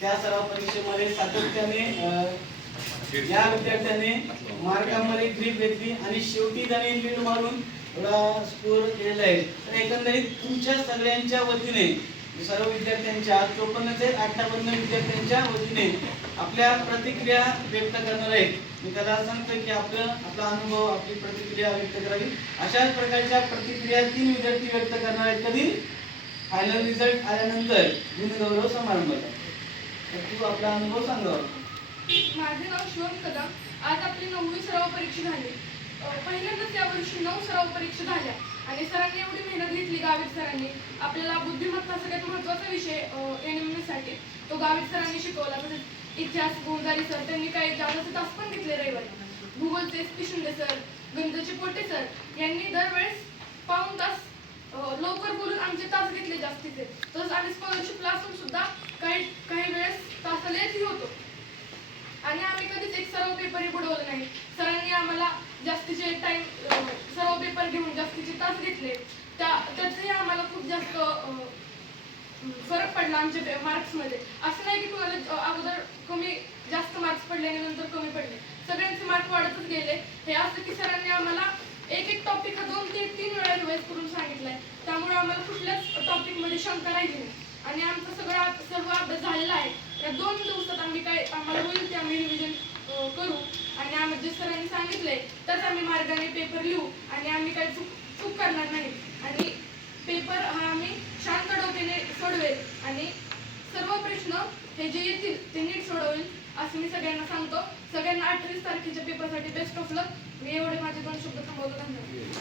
त्या सराव परीक्षेमध्ये सातत्याने या विद्यार्थ्याने मार्कामध्ये ग्रीप घेतली आणि शेवटी त्याने लीड मारून एवढा स्कोर केलेला आहे. तर एकंदरीत तुमच्या सगळ्यांच्या वतीने सर्व विद्यार्थ्यांच्या 54 ते 58 विद्यार्थ्यांच्या वतीने आपल्या प्रतिक्रिया व्यक्त करणार आहेत. मी त्याला सांगतो की आपला अनुभव आपली प्रतिक्रिया व्यक्त करावी. अशाच प्रकारच्या प्रतिक्रिया 3 विद्यार्थी व्यक्त करणार आहेत. कधी फायनल रिझल्ट आल्यानंतर गुणगौरव समारंभाला. तर तू आपला अनुभव सांगावा. माझे नाव शिवम कदम. आज आपली 9वी सराव परीक्षा झाली. पहिल्यांदाच यावर्षी 9 सराव परीक्षा झाल्या आणि सरांनी एवढी मेहनत घेतली. गावित सरांनी आपल्याला बुद्धिमत्ता सगळ्यात महत्त्वाचा विषय एनएमएससाठी तो गावित सरांनी शिकवला. तसेच इतिहास गोंजारी सर त्यांनी काही जादाचे तास पण घेतले रविवारी. भूगोलचे SP शिंदे सर, गणिताचे पोटे सर यांनी दरवेळेस पाऊण तास लवकर बोलून आमचे तास घेतले जास्तीचे. तसंच आम्ही स्कॉलरशिपला असून सुद्धा काही वेळेस तासाला येतही होतो आणि आम्ही कधीच एक सराव पेपरही बुडवला नाही. सरांनी आम्हाला जास्तीचे टाइम सराव पेपर घेऊन जास्तीचे तास घेतले. त्यातही आम्हाला खूप जास्त फरक पडला आमच्या मार्क्समध्ये. असं नाही की तुम्हाला अगोदर कमी जास्त मार्क्स पडले आणि नंतर कमी पडले. सगळ्यांचे मार्क वाढतच गेले. हे असं की सरांनी आम्हाला एक टॉपिक हा 2 ते 3 वेळा रिवाइज करून सांगितलाय. त्यामुळे आम्हाला कुठल्याच टॉपिकमध्ये शंका राहिली नाही आणि आमचा सर्व अभ्यास झालेला आहे. या 2 दिवसात आम्हाला होईल ते आम्ही रिव्हिजन करू आणि आम्ही जे सरांनी सांगितलंय त्याच आम्ही मार्गाने पेपर लिहू आणि आम्ही काही चूक करणार नाही आणि पेपर हा आम्ही शांत डोक्याने सोडवेल आणि सर्व प्रश्न हे जे येतील ते नीट सोडवेल असं मी सगळ्यांना सांगतो. सगळ्यांना 28 तारखेच्या पेपरसाठी बेस्ट ऑफ लक. मी एवढे माझे 2 शब्द थांबवतो. धन्यवाद.